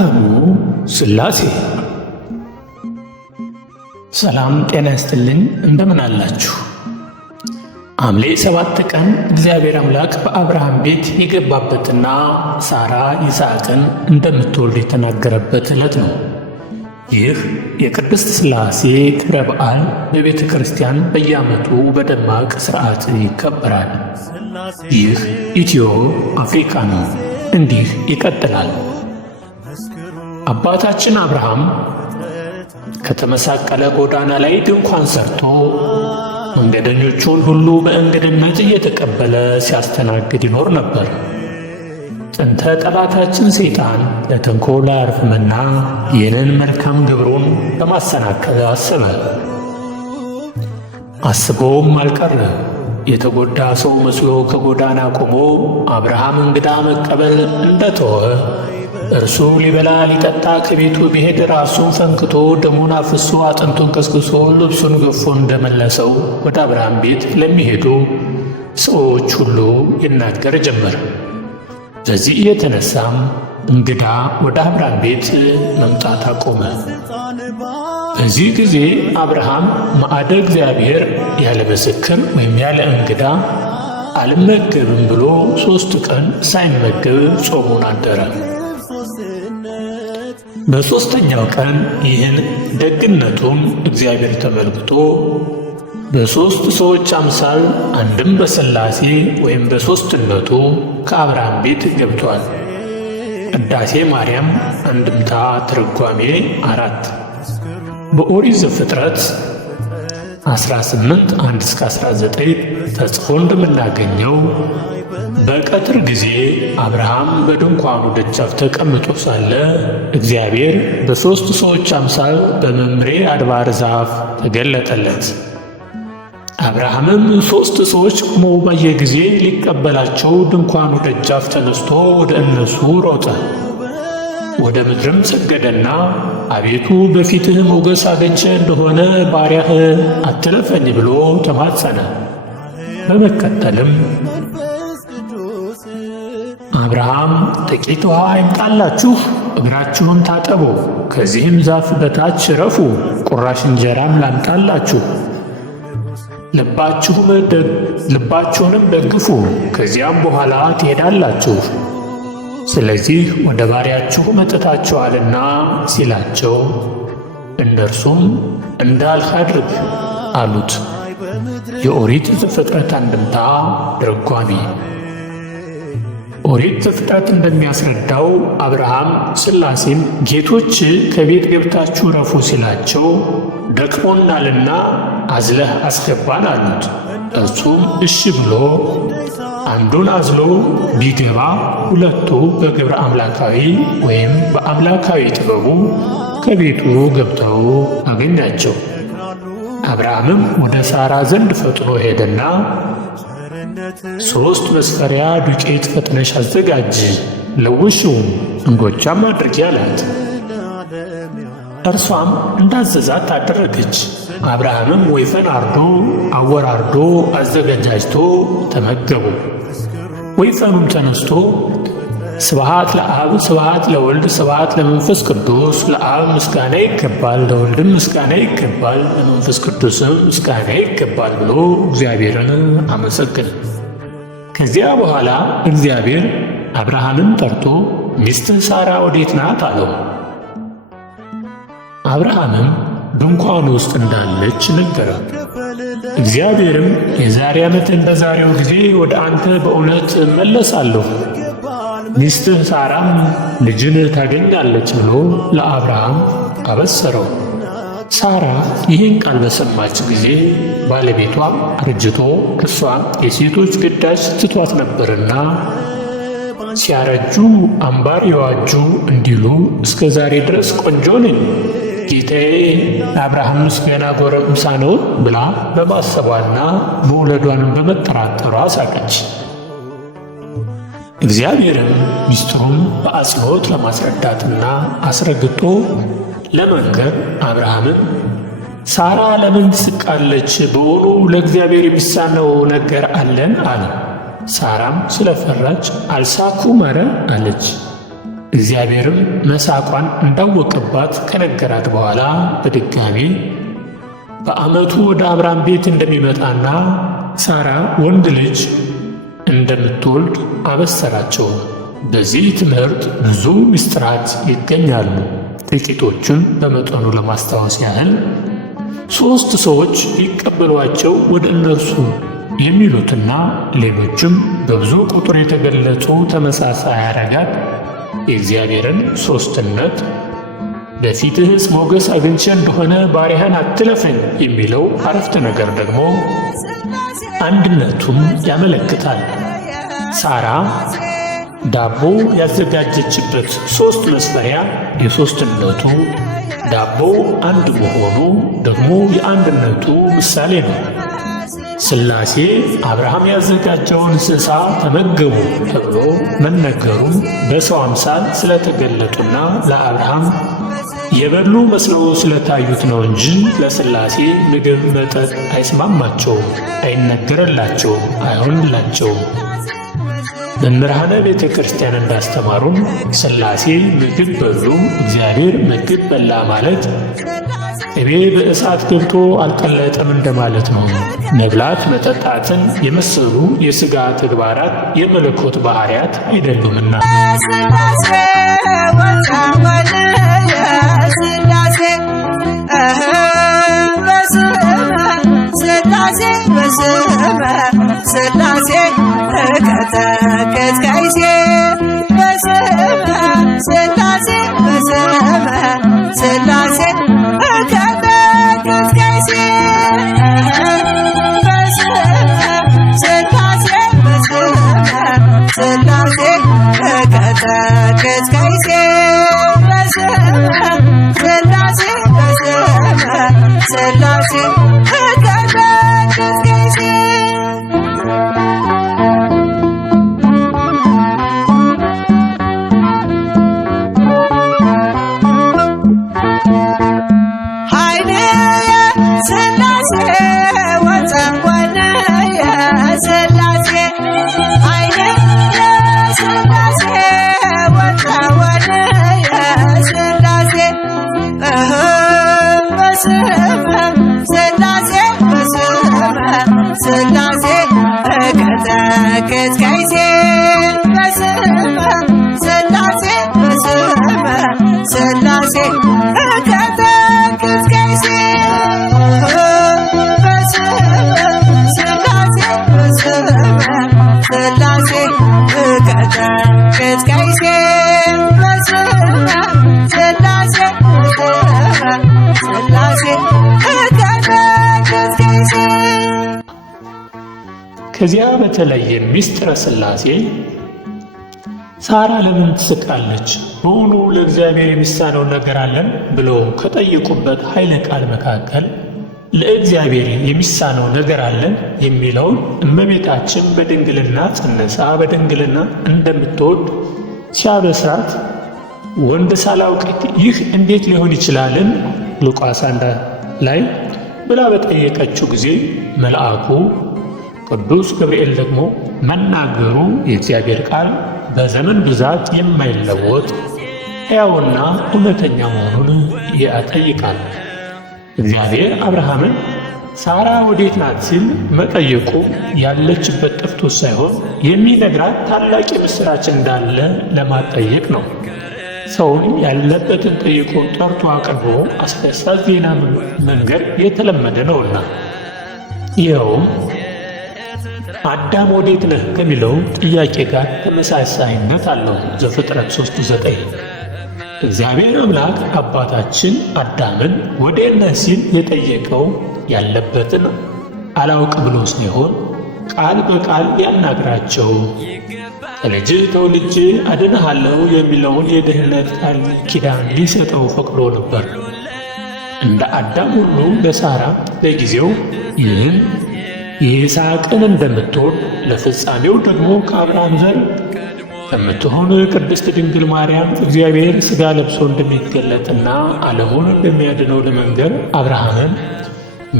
ካህኑ ሥላሴ። ሰላም ጤና ይስጥልኝ፣ እንደምን አላችሁ? ሐምሌ 7 ቀን እግዚአብሔር አምላክ በአብርሃም ቤት የገባበትና ሳራ ይስሐቅን እንደምትወልድ የተናገረበት ዕለት ነው። ይህ የቅድስት ሥላሴ ክብረ በዓል በቤተ ክርስቲያን በየዓመቱ በደማቅ ሥርዓት ይከበራል። ይህ ኢትዮ አፍሪካ ነው። እንዲህ ይቀጥላል። አባታችን አብርሃም ከተመሳቀለ ጎዳና ላይ ድንኳን ሰርቶ መንገደኞቹን ሁሉ በእንግድነት እየተቀበለ ሲያስተናግድ ይኖር ነበር። ጥንተ ጠላታችን ሰይጣን ለተንኮል አያርፍምና ይህንን መልካም ግብሩን ለማሰናከል አሰበ። አስቦም አልቀረ። የተጎዳ ሰው መስሎ ከጎዳና ቆሞ አብርሃም እንግዳ መቀበል እንደተወ እርሱ ሊበላ ሊጠጣ ከቤቱ ቢሄድ ራሱን ፈንክቶ ደሙን አፍሶ አጥንቱን ቀስቅሶ ልብሱን ገፎ እንደመለሰው ወደ አብርሃም ቤት ለሚሄዱ ሰዎች ሁሉ ይናገር ጀመር። በዚህ የተነሳም እንግዳ ወደ አብርሃም ቤት መምጣት አቆመ። በዚህ ጊዜ አብርሃም ማዕደ እግዚአብሔር ያለ ምስክር ወይም ያለ እንግዳ አልመገብም ብሎ 3 ቀን ሳይመገብ ጾሙን አደረ። በሦስተኛው ቀን ይህን ደግነቱን እግዚአብሔር ተመልክቶ በሦስት ሰዎች አምሳል አንድም በሥላሴ ወይም በሦስትነቱ ከአብርሃም ቤት ገብቷል። ቅዳሴ ማርያም አንድምታ ትርጓሜ 4 በኦሪት ዘፍጥረት 18:1-19 ተጽፎ እንደምናገኘው በቀትር ጊዜ አብርሃም በድንኳኑ ደጃፍ ተቀምጦ ሳለ እግዚአብሔር በሦስት ሰዎች አምሳል በመምሬ አድባር ዛፍ ተገለጠለት። አብርሃምም 3 ሰዎች ቆመው ባየ ጊዜ ሊቀበላቸው ድንኳኑ ደጃፍ ተነስቶ ወደ እነሱ ሮጠ። ወደ ምድርም ሰገደና አቤቱ በፊትህ ሞገስ አግኝቼ እንደሆነ ባሪያህ አትለፈኝ ብሎ ተማጸነ። በመቀጠልም አብርሃም ጥቂት ውሃ ይምጣላችሁ፣ እግራችሁን ታጠቡ፣ ከዚህም ዛፍ በታች ረፉ፣ ቁራሽ እንጀራም ላምጣላችሁ፣ ልባችሁንም ደግፉ፣ ከዚያም በኋላ ትሄዳላችሁ፣ ስለዚህ ወደ ባሪያችሁ መጥታችኋልና ሲላቸው እነርሱም እንዳልህ አድርግ አሉት። የኦሪት ዘፍጥረት አንድምታ ትርጓሜ። ኦሪት ዘፍጥረት እንደሚያስረዳው አብርሃም ሥላሴን ጌቶች ከቤት ገብታችሁ ረፉ ሲላቸው ደክሞናልና አዝለህ አስገባን አሉት። እርሱም እሺ ብሎ አንዱን አዝሎ ቢገባ 2ቱ በግብረ አምላካዊ ወይም በአምላካዊ ጥበቡ ከቤቱ ገብተው አገኛቸው። አብርሃምም ወደ ሳራ ዘንድ ፈጥኖ ሄደና 3 መስፈሪያ ዱቄት ፈጥነሽ አዘጋጅ፣ ለውሽውም እንጎቻም አድርጊ አላት። እርሷም እንዳዘዛት አደረገች። አብርሃምም ወይፈን አርዶ አወራርዶ አዘገጃጅቶ ተመገቡ። ወይፈኑም ተነስቶ ስብሐት ለአብ ስብሐት ለወልድ ስብሐት ለመንፈስ ቅዱስ፣ ለአብ ምስጋና ይገባል፣ ለወልድም ምስጋና ይገባል፣ ለመንፈስ ቅዱስም ምስጋና ይገባል ብሎ እግዚአብሔርን አመሰገነ። ከዚያ በኋላ እግዚአብሔር አብርሃምን ጠርቶ ሚስትህ ሳራ ወዴት ናት አለው። አብርሃምም ድንኳኑ ውስጥ እንዳለች ነገረው። እግዚአብሔርም የዛሬ ዓመት እንደ ዛሬው ጊዜ ወደ አንተ በእውነት እመለሳለሁ፣ ሚስትህ ሳራም ልጅን ታገኛለች ብሎ ለአብርሃም አበሰረው። ሳራ ይህን ቃል በሰማች ጊዜ ባለቤቷም አርጅቶ እርሷ የሴቶች ግዳጅ ትቷት ነበርና ሲያረጁ አምባር የዋጁ እንዲሉ እስከ ዛሬ ድረስ ቆንጆ ነኝ፣ ጌታዬ አብርሃምስ ገና ጎረምሳ ነው ብላ በማሰቧና መውለዷንም በመጠራጠሯ ሳቀች። እግዚአብሔርም ሚስጥሩን በአጽንዖት ለማስረዳትና አስረግጦ ለመንገር አብርሃምን ሳራ ለምን ትስቃለች? በውኑ ለእግዚአብሔር የሚሳነው ነገር አለን? አለ። ሳራም ስለፈራች አልሳኩም አረ አለች። እግዚአብሔርም መሳቋን እንዳወቀባት ከነገራት በኋላ በድጋሚ በዓመቱ ወደ አብርሃም ቤት እንደሚመጣና ሳራ ወንድ ልጅ እንደምትወልድ አበሰራቸው። በዚህ ትምህርት ብዙ ምስጢራት ይገኛሉ። ጥቂቶቹን በመጠኑ ለማስታወስ ያህል 3 ሰዎች ሊቀበሏቸው ወደ እነርሱ የሚሉትና ሌሎችም በብዙ ቁጥር የተገለጹ ተመሳሳይ ሐረጋት የእግዚአብሔርን ሦስትነት፣ በፊትህስ ሞገስ አግኝቼ እንደሆነ ባሪያህን አትለፈኝ የሚለው አረፍተ ነገር ደግሞ አንድነቱን ያመለክታል። ሳራ ዳቦ ያዘጋጀችበት 3 መስፈሪያ የሦስትነቱ፣ ዳቦ አንድ መሆኑ ደግሞ የአንድነቱ ምሳሌ ነው። ሥላሴ አብርሃም ያዘጋጀውን እንስሳ ተመገቡ ተብሎ መነገሩም በሰው አምሳል ስለተገለጡና ለአብርሃም የበሉ መስለው ስለታዩት ነው እንጂ ለሥላሴ ምግብ መጠጥ አይስማማቸውም፣ አይነገረላቸውም፣ አይሆንላቸውም። መምህራነ ቤተ ክርስቲያን እንዳስተማሩን ሥላሴ ምግብ በሉ፣ እግዚአብሔር ምግብ በላ ማለት ቅቤ በእሳት ገብቶ አልቀለጠም እንደማለት ነው። መብላት መጠጣትን የመሰሉ የሥጋ ተግባራት የመለኮት ባሕርያት አይደሉምና። ከዚያ በተለየ ምስጢረ ሥላሴ ሳራ ለምን ትስቃለች? በውኑ ለእግዚአብሔር የሚሳነው ነገር አለን? ብለው ከጠየቁበት ኃይለ ቃል መካከል ለእግዚአብሔር የሚሳነው ነገር አለን የሚለውን እመቤታችን በድንግልና ጸንሳ በድንግልና እንደምትወልድ ሲያበስራት ወንድ ሳላውቅ ይህ እንዴት ሊሆን ይችላልን? ሉቃስ 1 ላይ ብላ በጠየቀችው ጊዜ መልአኩ ቅዱስ ገብርኤል ደግሞ መናገሩ የእግዚአብሔር ቃል በዘመን ብዛት የማይለወጥ ሕያውና እውነተኛ መሆኑን ያጠይቃል። እግዚአብሔር አብርሃምን ሳራ ወዴት ናት ሲል መጠየቁ ያለችበት ጠፍቶ ሳይሆን የሚነግራት ታላቅ የምሥራች እንዳለ ለማጠየቅ ነው። ሰውን ያለበትን ጠይቆ ጠርቶ አቅርቦ አስደሳች ዜና መንገር የተለመደ ነውና፣ ይኸውም አዳም ወዴት ነህ ከሚለው ጥያቄ ጋር ተመሳሳይነት አለው። ዘፍጥረት 3:9 እግዚአብሔር አምላክ አባታችን አዳምን ወዴት ነህ ሲል የጠየቀው ያለበትን አላውቅ ብሎ ሲሆን ቃል በቃል ያናግራቸው ከልጅህ ተወልጄ አድንሃለሁ የሚለውን የድኅነት ቃል ኪዳን ሊሰጠው ፈቅዶ ነበር። እንደ አዳም ሁሉ ለሳራ ለጊዜው ይህን ይስሐቅን እንደምትወድ ለፍጻሜው ደግሞ ከአብርሃም ዘር ከምትሆን ቅድስት ድንግል ማርያም እግዚአብሔር ሥጋ ለብሶ እንደሚገለጥና ዓለሙን እንደሚያድነው ለመንገር አብርሃምን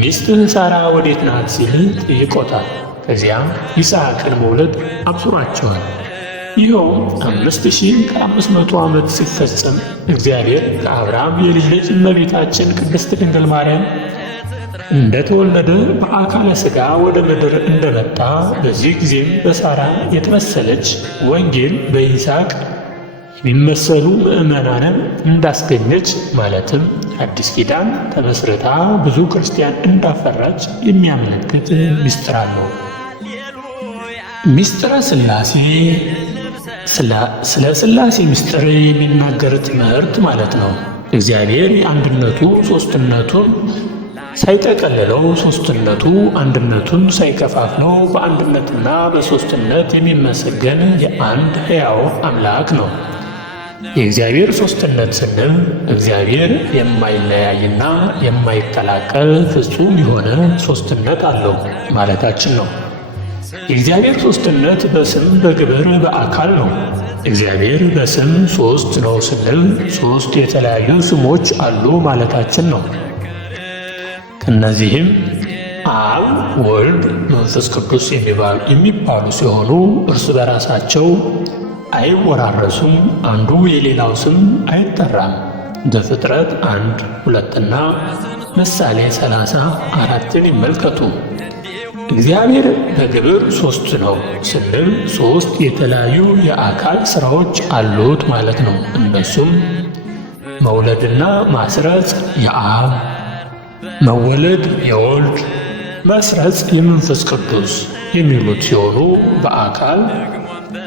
ሚስትህ ሳራ ወዴት ናት ሲል ጠይቆታል። ከዚያም ይስሐቅን መውለድ አብስሯቸዋል። ይኸውም 5500 ዓመት ሲፈጸም እግዚአብሔር ከአብርሃም የልጅ ልጅ እመቤታችን ቅድስት ድንግል ማርያም እንደተወለደ በአካለ ሥጋ ወደ ምድር እንደመጣ፣ በዚህ ጊዜም በሳራ የተመሰለች ወንጌል በይስሐቅ የሚመሰሉ ምዕመናንን እንዳስገኘች ማለትም አዲስ ኪዳን ተመስርታ ብዙ ክርስቲያን እንዳፈራች የሚያመለክት ምስጢር አለው። ምስጢረ ሥላሴ ስለ ሥላሴ ምስጢር የሚናገር ትምህርት ማለት ነው። እግዚአብሔር የአንድነቱ ሦስትነቱን ሳይጠቀልለው ሦስትነቱ አንድነቱን ሳይከፋፍለው በአንድነትና በሦስትነት የሚመሰገን የአንድ ሕያው አምላክ ነው። የእግዚአብሔር ሦስትነት ስንል እግዚአብሔር የማይለያይና የማይቀላቀል ፍጹም የሆነ ሦስትነት አለው ማለታችን ነው። የእግዚአብሔር ሦስትነት በስም በግብር በአካል ነው። እግዚአብሔር በስም ሦስት ነው ስንል ሦስት የተለያዩ ስሞች አሉ ማለታችን ነው። ከእነዚህም አብ፣ ወልድ፣ መንፈስ ቅዱስ የሚባሉ ሲሆኑ እርስ በራሳቸው አይወራረሱም። አንዱ የሌላው ስም አይጠራም። ዘፍጥረት 1 2ና ምሳሌ 34ን ይመልከቱ። እግዚአብሔር በግብር ሦስት ነው ስንል ሦስት የተለያዩ የአካል ሥራዎች አሉት ማለት ነው። እነሱም መውለድና ማስረጽ የአብ፣ መወለድ የወልድ፣ መስረጽ የመንፈስ ቅዱስ የሚሉት ሲሆኑ በአካል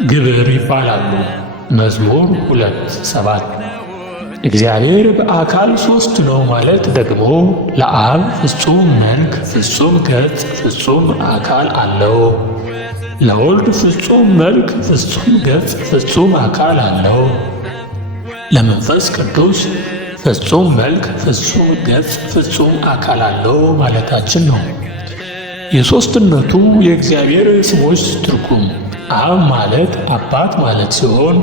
ግብር ይባላሉ። መዝሙር 2:7 እግዚአብሔር በአካል ሦስት ነው ማለት ደግሞ ለአብ ፍጹም መልክ፣ ፍጹም ገጽ፣ ፍጹም አካል አለው። ለወልድ ፍጹም መልክ፣ ፍጹም ገጽ፣ ፍጹም አካል አለው። ለመንፈስ ቅዱስ ፍጹም መልክ፣ ፍጹም ገጽ፣ ፍጹም አካል አለው ማለታችን ነው። የሦስትነቱ የእግዚአብሔር ስሞች ትርጉም አብ ማለት አባት ማለት ሲሆን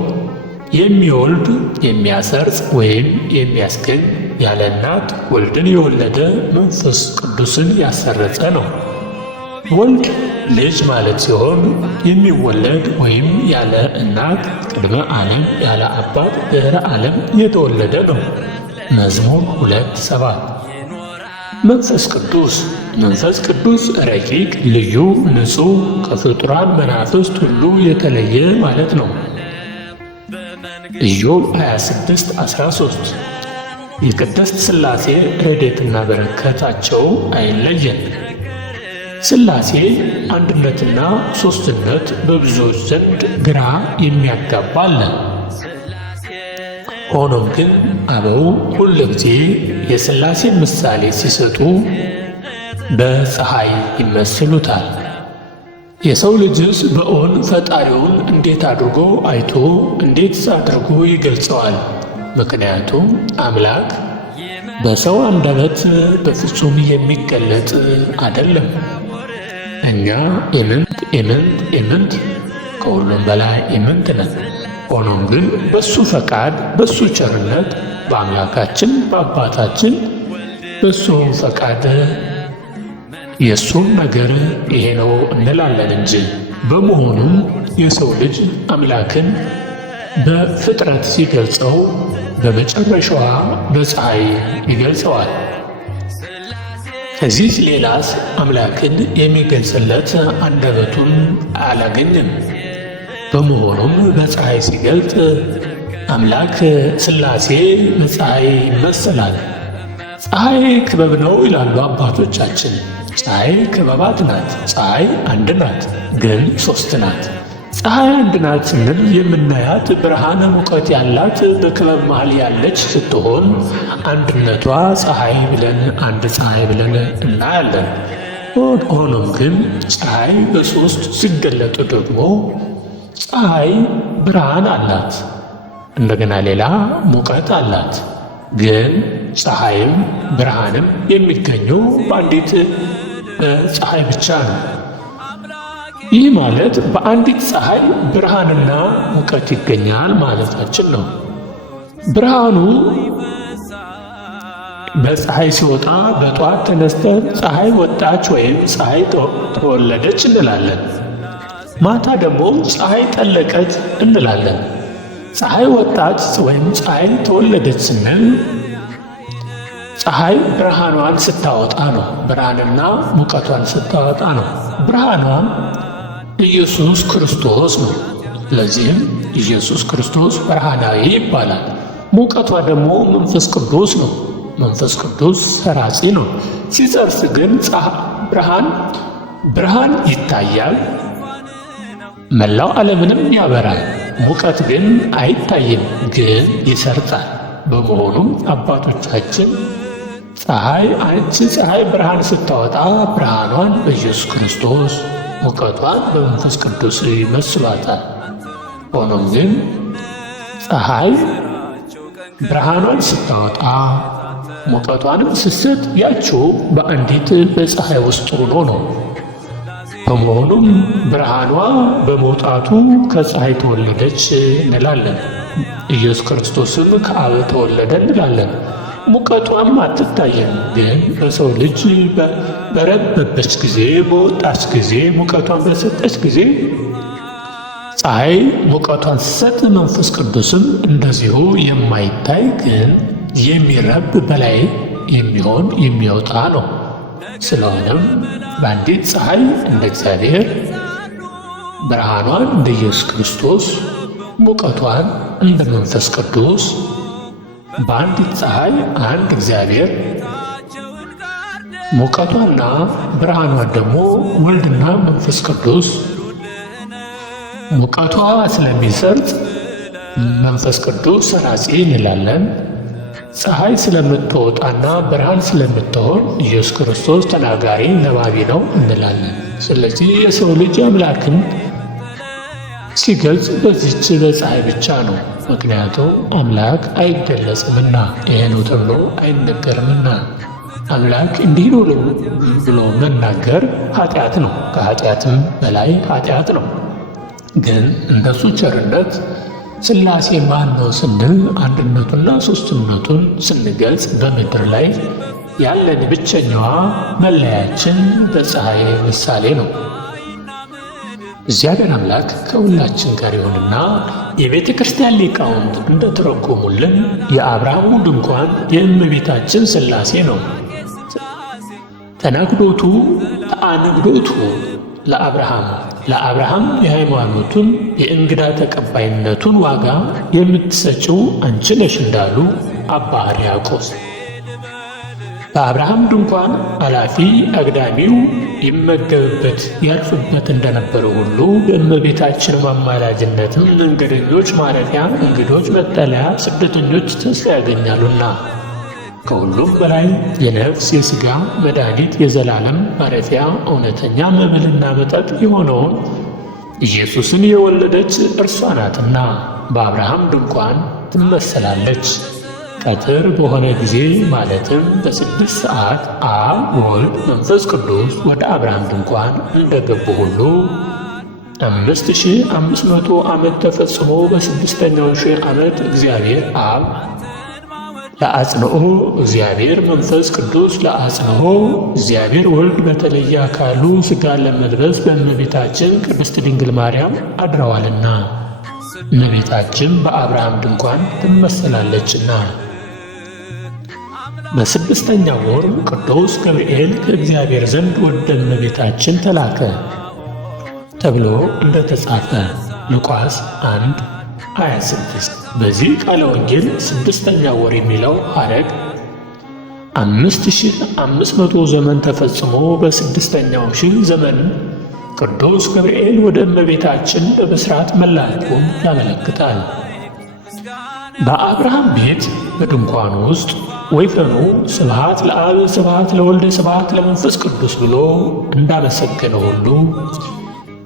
የሚወልድ የሚያሰርጽ ወይም የሚያስገኝ ያለ እናት ወልድን የወለደ መንፈስ ቅዱስን ያሰረጸ ነው። ወልድ ልጅ ማለት ሲሆን የሚወለድ ወይም ያለ እናት ቅድመ ዓለም ያለ አባት ድኅረ ዓለም የተወለደ ነው። መዝሙር 2:7 መንፈስ ቅዱስ ረቂቅ፣ ልዩ፣ ንጹሕ ከፍጡራን መናፍስት ሁሉ የተለየ ማለት ነው። ኢዮብ 26:13 የቅድስት ሥላሴ ረድኤትና በረከታቸው አይለየን። ሥላሴ አንድነትና ሦስትነት በብዙዎች ዘንድ ግራ የሚያጋባ አለ። ሆኖም ግን አበው ሁል ጊዜ የሥላሴ ምሳሌ ሲሰጡ በፀሐይ ይመስሉታል። የሰው ልጅስ በእውን ፈጣሪውን እንዴት አድርጎ አይቶ እንዴት አድርጎ ይገልጸዋል? ምክንያቱም አምላክ በሰው አንደበት በፍጹም የሚገለጥ አይደለም። እኛ ኢምንት ከሁሉም በላይ ኢምንት ነን። ሆኖም ግን በሱ ፈቃድ በሱ ቸርነት በአምላካችን በአባታችን በሱ ፈቃድ የእሱም ነገር ይሄ ነው እንላለን እንጂ። በመሆኑም የሰው ልጅ አምላክን በፍጥረት ሲገልጸው በመጨረሻዋ በፀሐይ ይገልጸዋል። ከዚህ ሌላስ አምላክን የሚገልጽለት አንደበቱን አላገኘም። በመሆኑም በፀሐይ ሲገልጥ አምላክ ሥላሴ በፀሐይ ይመሰላል። ፀሐይ ክበብ ነው ይላሉ አባቶቻችን። ፀሐይ ክበባት ናት። ፀሐይ አንድ ናት፣ ግን ሦስት ናት። ፀሐይ አንድ ናት ስንል የምናያት ብርሃነ ሙቀት ያላት በክበብ መሃል ያለች ስትሆን አንድነቷ ፀሐይ ብለን አንድ ፀሐይ ብለን እናያለን። ሆኖም ግን ፀሐይ በሦስት ሲገለጡ ደግሞ ፀሐይ ብርሃን አላት፣ እንደገና ሌላ ሙቀት አላት። ግን ፀሐይም ብርሃንም የሚገኘው በአንዲት ፀሐይ ብቻ ነው። ይህ ማለት በአንዲት ፀሐይ ብርሃንና ሙቀት ይገኛል ማለታችን ነው። ብርሃኑ በፀሐይ ሲወጣ በጠዋት ተነስተን ፀሐይ ወጣች ወይም ፀሐይ ተወለደች እንላለን። ማታ ደግሞ ፀሐይ ጠለቀች እንላለን። ፀሐይ ወጣች ወይም ፀሐይ ተወለደች ስንል ፀሐይ ብርሃኗን ስታወጣ ነው። ብርሃንና ሙቀቷን ስታወጣ ነው። ብርሃኗን ኢየሱስ ክርስቶስ ነው። ለዚህም ኢየሱስ ክርስቶስ ብርሃናዊ ይባላል። ሙቀቷ ደግሞ መንፈስ ቅዱስ ነው። መንፈስ ቅዱስ ሰራጺ ነው። ሲጸርስ ግን ብርሃን ይታያል፣ መላው ዓለምንም ያበራል። ሙቀት ግን አይታይም፣ ግን ይሰርጻል። በመሆኑም አባቶቻችን ፀሐይ ብርሃን ስታወጣ ብርሃኗን በኢየሱስ ክርስቶስ ሙቀቷን በመንፈስ ቅዱስ ይመስሏታል። ሆኖም ግን ፀሐይ ብርሃኗን ስታወጣ ሙቀቷንም ስትሰጥ ያችው በአንዲት በፀሐይ ውስጥ ሆኖ ነው። በመሆኑም ብርሃኗ በመውጣቱ ከፀሐይ ተወለደች እንላለን። ኢየሱስ ክርስቶስም ከአብ ተወለደ እንላለን። ሙቀቷም አትታየም፣ ግን በሰው ልጅ በረበበች ጊዜ፣ በወጣች ጊዜ፣ ሙቀቷን በሰጠች ጊዜ ፀሐይ ሙቀቷን ስትሰጥ መንፈስ ቅዱስም እንደዚሁ የማይታይ ግን የሚረብ በላይ የሚሆን የሚወጣ ነው። ስለሆነም በአንዲት ፀሐይ እንደ እግዚአብሔር ብርሃኗን እንደ ኢየሱስ ክርስቶስ ሙቀቷን እንደ መንፈስ ቅዱስ በአንዲት ፀሐይ አንድ እግዚአብሔር ሙቀቷና ብርሃኗን ደግሞ ወልድና መንፈስ ቅዱስ ሙቀቷ ስለሚሰርጽ መንፈስ ቅዱስ ሰራጺ እንላለን። ፀሐይ ስለምትወጣና ብርሃን ስለምትሆን ኢየሱስ ክርስቶስ ተናጋሪ ነባቢ ነው እንላለን። ስለዚህ የሰው ልጅ አምላክን ሲገልጽ በዚች በፀሐይ ብቻ ነው። ምክንያቱም አምላክ አይገለጽምና፣ ይሄ ነው ተብሎ አይነገርምና። አምላክ እንዲህ ነው ብሎ መናገር ኃጢአት ነው፣ ከኃጢአትም በላይ ኃጢአት ነው። ግን እንደሱ ቸርነት ሥላሴ ማን ነው ስንል አንድነቱና ሦስትነቱን ስንገልጽ በምድር ላይ ያለን ብቸኛዋ መለያችን በፀሐይ ምሳሌ ነው። እግዚአብሔር አምላክ ከሁላችን ጋር ይሁንና የቤተ ክርስቲያን ሊቃውንት እንደተረጎሙልን የአብርሃሙ ድንኳን የእመቤታችን ሥላሴ ነው። ተናግዶቱ ተአንግዶቱ ለአብርሃም የሃይማኖቱን የእንግዳ ተቀባይነቱን ዋጋ የምትሰጪው አንቺ ነሽ እንዳሉ አባ ሕርያቆስ። በአብርሃም ድንኳን አላፊ አግዳሚው ይመገብበት ያርፍበት እንደነበረው ሁሉ በእመቤታችን አማላጅነትም መንገደኞች ማረፊያ፣ እንግዶች መጠለያ፣ ስደተኞች ተስፋ ያገኛሉና ከሁሉም በላይ የነፍስ የሥጋ መድኃኒት የዘላለም ማረፊያ እውነተኛ መብልና መጠጥ የሆነውን ኢየሱስን የወለደች እርሷ ናትና በአብርሃም ድንኳን ትመሰላለች። ቀትር በሆነ ጊዜ ማለትም በ6 ሰዓት አብ ወልድ መንፈስ ቅዱስ ወደ አብርሃም ድንኳን እንደገቡ ሁሉ 5500 ዓመት ተፈጽሞ በ6ኛው ሺህ ዓመት እግዚአብሔር አብ ለአጽንኦ እግዚአብሔር መንፈስ ቅዱስ ለአጽንኦ እግዚአብሔር ወልድ በተለየ አካሉ ሥጋን ለመልበስ በእመቤታችን ቅድስት ድንግል ማርያም አድረዋልና እመቤታችን በአብርሃም ድንኳን ትመሰላለችና። በ6ኛው ወር ቅዱስ ገብርኤል ከእግዚአብሔር ዘንድ ወደ እመቤታችን ተላከ ተብሎ እንደተጻፈ ሉቃስ 1:26። በዚህ ቃለ ወንጌል 6ኛው ወር የሚለው ሐረግ 5500 ዘመን ተፈጽሞ በ6ኛው ሺህ ዘመን ቅዱስ ገብርኤል ወደ እመቤታችን በብስራት መላኩን ያመለክታል። በአብርሃም ቤት በድንኳኑ ውስጥ ወይፈኑ ስብሐት ለአብ ስብሐት ለወልድ ስብሐት ለመንፈስ ቅዱስ ብሎ እንዳመሰገነ ሁሉ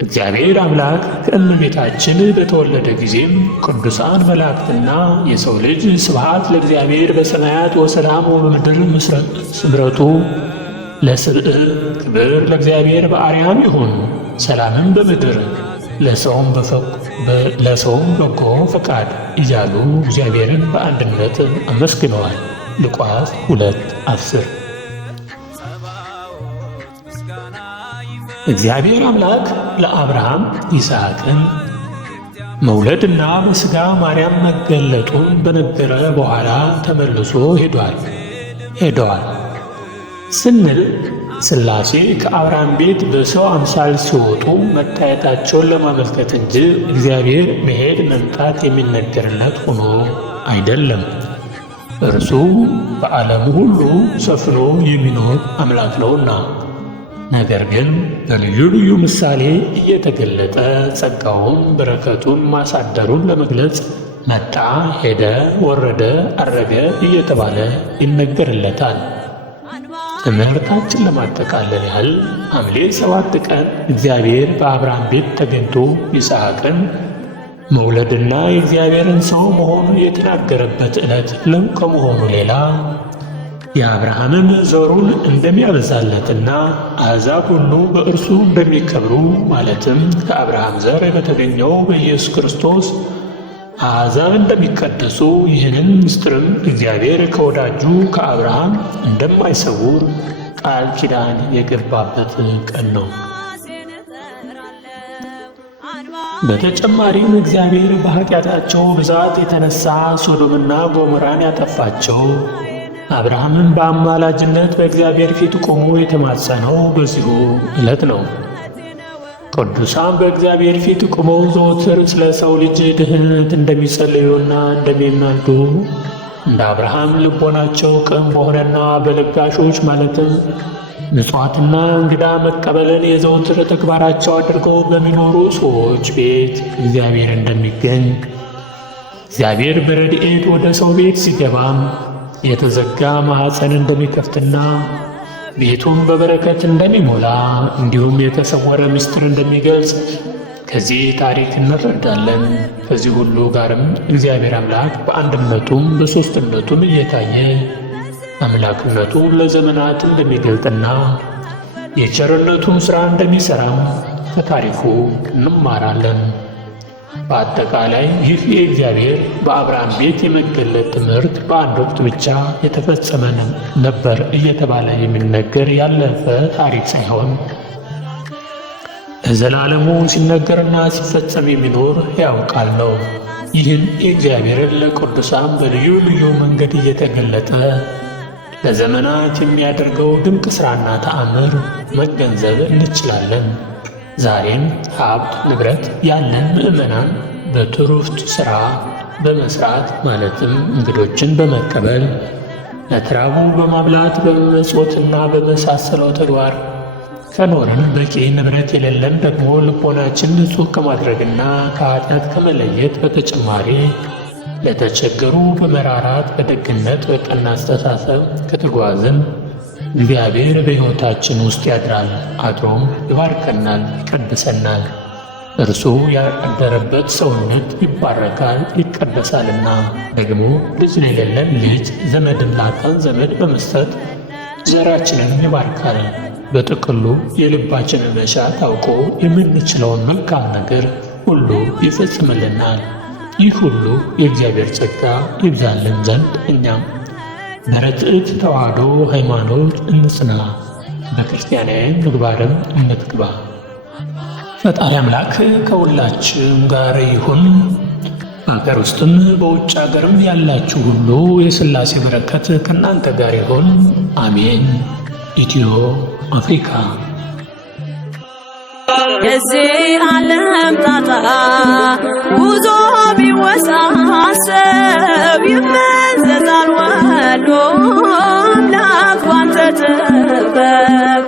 እግዚአብሔር አምላክ ከእመቤታችን በተወለደ ጊዜም ቅዱሳን መላእክትና የሰው ልጅ ስብሐት ለእግዚአብሔር በሰማያት ወሰላም በምድር ስምረቱ ለስብእ ክብር ለእግዚአብሔር በአርያም ይሁን ሰላምን በምድር ለሰውም በጎ ፈቃድ እያሉ እግዚአብሔርን በአንድነት አመስግነዋል። ሉቃስ 2:10 እግዚአብሔር አምላክ ለአብርሃም ይስሐቅን መውለድና በሥጋ ማርያም መገለጡን በነገረ በኋላ ተመልሶ ሄደዋል ስንል ሥላሴ ከአብርሃም ቤት በሰው አምሳል ሲወጡ መታየታቸውን ለማመልከት እንጂ እግዚአብሔር መሄድ መምጣት የሚነገርለት ሆኖ አይደለም። እርሱ በዓለም ሁሉ ሰፍኖ የሚኖር አምላክ ነውና። ነገር ግን በልዩ ልዩ ምሳሌ እየተገለጠ ጸጋውን በረከቱን ማሳደሩን ለመግለጽ መጣ፣ ሄደ፣ ወረደ፣ አረገ እየተባለ ይነገርለታል። ትምህርታችን ለማጠቃለል ያህል ሐምሌ 7 ቀን እግዚአብሔር በአብርሃም ቤት ተገኝቶ ይስሐቅን መውለድና የእግዚአብሔርን ሰው መሆኑን የተናገረበት ዕለት ከመሆኑ ሌላ የአብርሃምን ዘሩን እንደሚያበዛለትና አሕዛብ ሁሉ በእርሱ እንደሚከብሩ ማለትም ከአብርሃም ዘር በተገኘው በኢየሱስ ክርስቶስ አሕዛብ እንደሚቀደሱ ይህንን ምስጢርም እግዚአብሔር ከወዳጁ ከአብርሃም እንደማይሰውር ቃል ኪዳን የገባበት ቀን ነው። በተጨማሪም እግዚአብሔር በኃጢአታቸው ብዛት የተነሳ ሶዶምና ገሞራን ያጠፋቸው አብርሃምን በአማላጅነት በእግዚአብሔር ፊት ቆሞ የተማጸነው በዚሁ ዕለት ነው። ቅዱሳን በእግዚአብሔር ፊት ቆመው ዘወትር ስለ ሰው ልጅ ድህነት እንደሚጸልዩና እንደሚማልዱ እንደ አብርሃም ልቦናቸው ቅን በሆነና በለጋሾች ማለትም ምጽዋትና እንግዳ መቀበልን የዘወትር ተግባራቸው አድርገው በሚኖሩ ሰዎች ቤት እግዚአብሔር እንደሚገኝ እግዚአብሔር በረድኤት ወደ ሰው ቤት ሲገባም የተዘጋ ማኅፀን እንደሚከፍትና ቤቱን በበረከት እንደሚሞላ እንዲሁም የተሰወረ ምስጢር እንደሚገልጽ ከዚህ ታሪክ እንረዳለን። ከዚህ ሁሉ ጋርም እግዚአብሔር አምላክ በአንድነቱም በሦስትነቱም እየታየ አምላክነቱን ለዘመናት እንደሚገልጥና የቸርነቱን ሥራ እንደሚሠራም ከታሪኩ እንማራለን። በአጠቃላይ ይህ የእግዚአብሔር በአብርሃም ቤት የመገለጥ ትምህርት በአንድ ወቅት ብቻ የተፈጸመ ነበር እየተባለ የሚነገር ያለፈ ታሪክ ሳይሆን ለዘላለሙ ሲነገርና ሲፈጸም የሚኖር ሕያው ቃል ነው። ይህን የእግዚአብሔርን ለቅዱሳን በልዩ ልዩ መንገድ እየተገለጠ ለዘመናት የሚያደርገው ድንቅ ሥራና ተአምር መገንዘብ እንችላለን። ዛሬም ሀብት ንብረት ያለን ምዕመናን በትሩፍት ሥራ በመሥራት ማለትም እንግዶችን በመቀበል ለተራቡ በማብላት በመመጽወትና በመሳሰለው ተግባር ከኖርን በቂ ንብረት የሌለን ደግሞ ልቦናችን ንጹሕ ከማድረግና ከኃጢአት ከመለየት በተጨማሪ ለተቸገሩ በመራራት በደግነት በቀና አስተሳሰብ ከተጓዝን እግዚአብሔር በሕይወታችን ውስጥ ያድራል፣ አድሮም ይባርከናል፣ ይቀድሰናል። እርሱ ያደረበት ሰውነት ይባረካል ይቀደሳልና። ደግሞ ልጅ ለሌለን ልጅ፣ ዘመድም ላጣን ዘመድ በመስጠት ዘራችንን ይባርካል። በጥቅሉ የልባችንን መሻት አውቆ የምንችለውን መልካም ነገር ሁሉ ይፈጽምልናል። ይህ ሁሉ የእግዚአብሔር ጸጋ ይብዛልን ዘንድ እኛም በርትዕት ተዋሕዶ ሃይማኖት እንጽና፣ በክርስቲያናዊ ምግባርም እንትግባ። ፈጣሪ አምላክ ከሁላችም ጋር ይሁን። በአገር ውስጥም በውጭ አገርም ያላችሁ ሁሉ የሥላሴ በረከት ከእናንተ ጋር ይሁን። አሜን። ኢትዮ አፍሪካ የዚህ ዓለም ጣጣ ጉዞ ቢወሳሰብ ይመዘዛል ወዶ አምላክ ባንተ ጥበብ